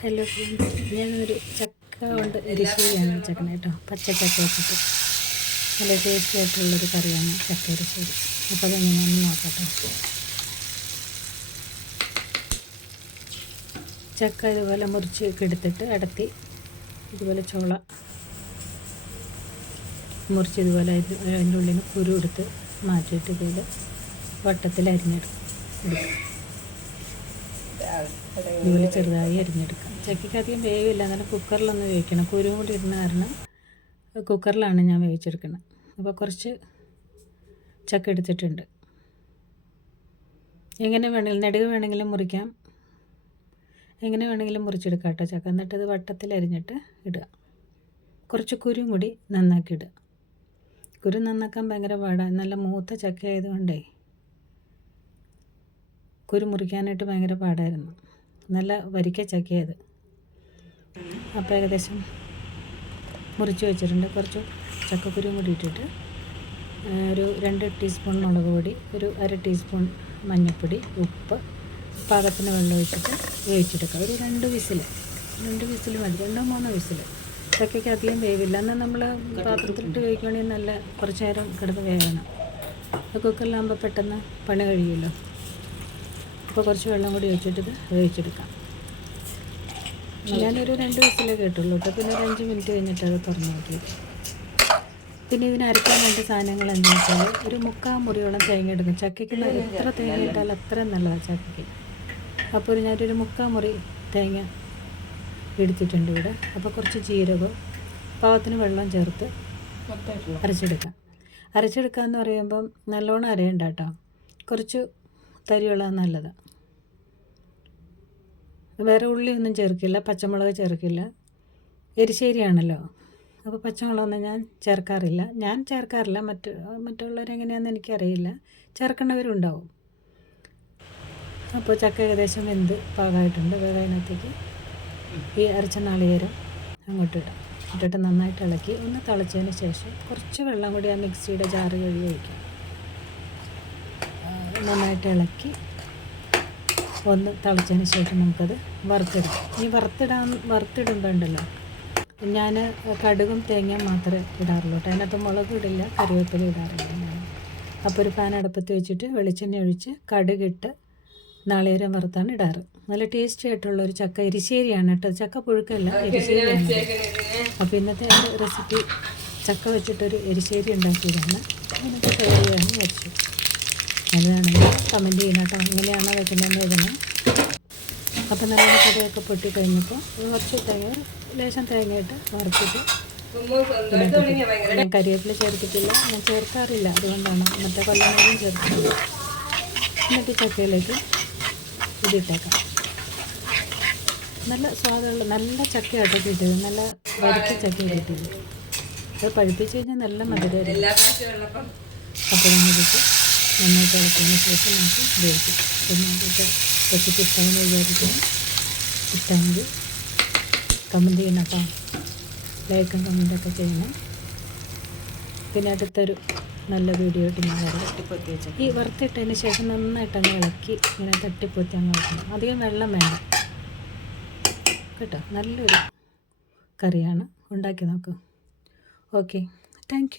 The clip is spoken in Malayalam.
ഹലോ ഫ്രണ്ട്സ് ഞാനൊരു ചക്ക കൊണ്ട് എരിശ്ശേരിയാണ് വെച്ചേക്കുന്നത് കേട്ടോ. പച്ച ചക്ക വെച്ചിട്ട്. നല്ല ടേസ്റ്റി ആയിട്ടുള്ളൊരു കറിയാണ് ചക്ക എരിശ്ശേരി അപ്പോൾ അതെങ്ങനെയാണെന്ന് നോക്കട്ടെ. ചക്ക ഇതുപോലെ മുറിച്ച് എടുത്തിട്ട് അടത്തി ഇതുപോലെ ചോള മുറിച്ച് ഇതുപോലെ അതിന്റെ ഉള്ളിൽ നിന്ന് കുരു എടുത്ത് മാറ്റിയിട്ട് ഇതുപോലെ വട്ടത്തിൽ അരിഞ്ഞെടുക്കും. എടുക്കും. ഇതുപോലെ ചെറുതായി അരിഞ്ഞെടുക്കാം. ചക്കയ്ക്ക് അധികം വേവില്ല. എന്നാലും കുക്കറിലൊന്ന് വേവിക്കണം. കുരു കൂടി ഇടുന്ന കാരണം കുക്കറിലാണ് ഞാൻ വേവിച്ചെടുക്കുന്നത്. അപ്പോൾ കുറച്ച് ചക്ക എടുത്തിട്ടുണ്ട്. എങ്ങനെ വേണമെങ്കിലും നെടുക വേണമെങ്കിലും മുറിക്കാം. എങ്ങനെ വേണമെങ്കിലും മുറിച്ചെടുക്കാം കേട്ടോ ചക്ക. എന്നിട്ട് അത് വട്ടത്തിൽ അരിഞ്ഞിട്ട് ഇടുക. കുറച്ച് കുരുവും കൂടി നന്നാക്കി ഇടുക. കുരു നന്നാക്കാൻ ഭയങ്കര പാടാണ് നല്ല മൂത്ത ചക്ക ആയതുകൊണ്ടേ കുരു മുറിക്കാനായിട്ട് ഭയങ്കര പാടായിരുന്നു. നല്ല വരിക്ക ചക്കയത് അപ്പോൾ ഏകദേശം മുറിച്ച് വെച്ചിട്ടുണ്ട്. കുറച്ച് ചക്കക്കുരു കൂടി ഇട്ടിട്ട് ഒരു രണ്ട് ടീസ്പൂൺ മുളക് പൊടി ഒരു അര ടീസ്പൂൺ മഞ്ഞൾപ്പൊടി ഉപ്പ് പാകത്തിന് വെള്ളം ഒഴിച്ചിട്ട് വേവിച്ചെടുക്കുക. ഒരു രണ്ട് വിസിൽ രണ്ട് വിസിൽ മതി. രണ്ടോ മൂന്നോ വിസിൽ ചക്കയ്ക്ക് അധികം വേവില്ല. എന്നാൽ നമ്മൾ പാത്രത്തിലിട്ട് വേവിക്കുകയാണെങ്കിൽ നല്ല കുറച്ച് നേരം കിടന്ന് വേവണം. കുക്കറിലാകുമ്പോൾ പെട്ടെന്ന് പണി കഴിയുമല്ലോ. അപ്പോൾ കുറച്ച് വെള്ളം കൂടി ഒഴിച്ചിട്ട് വേവിച്ചെടുക്കാം ഞാനൊരു രണ്ട് വിസിലേ കേട്ടുള്ളൂ കേട്ടോ. പിന്നെ ഒരു അഞ്ച് മിനിറ്റ് കഴിഞ്ഞിട്ട് അത് തുറന്നു നോക്കിയത് പിന്നെ ഇതിന് അരക്കാൻ വേണ്ട സാധനങ്ങൾ എന്താ വെച്ചാൽ ഒരു മുക്കാൽ മുറിയോളം തേങ്ങ എടുക്കും ചക്കയ്ക്ക് എത്ര തേങ്ങ ഇട്ടാൽ അത്രയും നല്ലതാണ് ചക്കയ്ക്ക്. അപ്പോൾ ഒരു ഞാനൊരു മുക്കാൽ മുറി തേങ്ങ എടുത്തിട്ടുണ്ട് ഇവിടെ. അപ്പോൾ കുറച്ച് ജീരകം പാവത്തിന് വെള്ളം ചേർത്ത് അരച്ചെടുക്കാം. അരച്ചെടുക്കുക എന്ന് പറയുമ്പം നല്ലോണം അരയണ്ട കേട്ടോ. കുറച്ച് തരിയുള്ള നല്ലതാണ് വേറെ ഉള്ളിയൊന്നും ചേർക്കില്ല പച്ചമുളക് ചേർക്കില്ല. എരിശ്ശേരിയാണല്ലോ. അപ്പോൾ പച്ചമുളകൊന്നും ഞാൻ ചേർക്കാറില്ല. ഞാൻ ചേർക്കാറില്ല. മറ്റ് മറ്റുള്ളവരെങ്ങനെയാണെന്ന് എനിക്കറിയില്ല. ചേർക്കേണ്ടവരുണ്ടാവും അപ്പോൾ ചക്ക ഏകദേശം വെന്ത് പാകമായിട്ടുണ്ട്. വേറെ അതിനകത്തേക്ക് ഈ അരച്ച നാളികേരം അങ്ങോട്ട് ഇടാം. ഇട്ടിട്ട് നന്നായിട്ട് ഇളക്കി ഒന്ന് തിളച്ചതിന് ശേഷം കുറച്ച് വെള്ളം കൂടി ആ മിക്സിയുടെ ജാറ് കഴുകി വയ്ക്കാം നന്നായിട്ട് ഇളക്കി ഒന്ന് തളിച്ചതിന് ശേഷം നമുക്കത് വറുത്തിടാം ഈ വറുത്തിടാൻ വറുത്തിടുമ്പോൾ ഉണ്ടല്ലോ ഞാൻ കടുകും തേങ്ങയും മാത്രമേ ഇടാറുള്ളൂ കേട്ടോ. അതിനകത്ത് മുളക് ഇടില്ല കറിവേപ്പില ഇടാറില്ല. അപ്പോൾ ഒരു പാൻ അടുപ്പത്ത് വെച്ചിട്ട് വെളിച്ചെണ്ണ ഒഴിച്ച് കടുകിട്ട് നാളികേരം വറുത്താണ് ഇടാറ്. നല്ല ടേസ്റ്റി ആയിട്ടുള്ള ഒരു ചക്ക എരിശ്ശേരിയാണ് കേട്ടോ. ചക്ക പുഴുക്കല്ല എരിശ്ശേരിയാണ്. അപ്പോൾ ഇന്നത്തെ എന്റെ റെസിപ്പി ചക്ക വെച്ചിട്ടൊരു എരിശ്ശേരി ഉണ്ടാക്കിയതാണ്. അതിനൊക്കെ ഷെയർ വെച്ചു നല്ലതാണെങ്കിൽ കമന്റ് ചെയ്യണം കേട്ടോ. എങ്ങനെയാണോ വെക്കുന്നതെന്ന് വരുന്നത് അപ്പം നമ്മൾ കടയൊക്കെ പൊട്ടി കഴിഞ്ഞപ്പോൾ കുറച്ച് തേങ്ങ ലേശം തേങ്ങയിട്ട് വറുത്തിട്ട് ഞാൻ ചേർത്തിട്ടില്ല. ഞാൻ ചേർക്കാറില്ല. അതുകൊണ്ടാണ് അന്നത്തെ കൊല്ലങ്ങളും ചേർക്കുന്നത് എന്നിട്ട് ചക്കയിലേക്ക് ഇതിട്ടേക്കാം നല്ല സ്വാദുള്ള നല്ല ചക്കയാട്ടോ കിട്ടിയത്. നല്ല വരച്ച ചക്ക കിട്ടിയത്. അത് പഴുപ്പിച്ച് കഴിഞ്ഞാൽ നല്ല മധുരമായിരുന്നു അപ്പോൾ നമ്മളിട്ട് നന്നായിട്ട് ഇളക്കിയതിന് ശേഷം നമുക്ക് ഉപയോഗിക്കാം. പിന്നെ അതിന്റെ റെസിപ്പി ഇഷ്ടമെന്ന് വിചാരിക്കുന്നു ഇഷ്ടമെങ്കിൽ കമന്റ് ചെയ്യണം കേട്ടോ. ലൈക്കും കമന്റൊക്കെ ചെയ്യണം. പിന്നെ അടുത്തൊരു നല്ല വീഡിയോ ആയിട്ട് ഞാൻ വരാം. ഈ വറുത്തിട്ടതിന് ശേഷം നന്നായിട്ട് അങ്ങ് ഇളക്കി ഇങ്ങനെ തട്ടിപ്പൊത്തി അങ്ങ് വെക്കണം അധികം വെള്ളം വേണ്ട. കേട്ടോ? നല്ലൊരു കറിയാണ്. ഉണ്ടാക്കി നോക്കൂ. Okay thank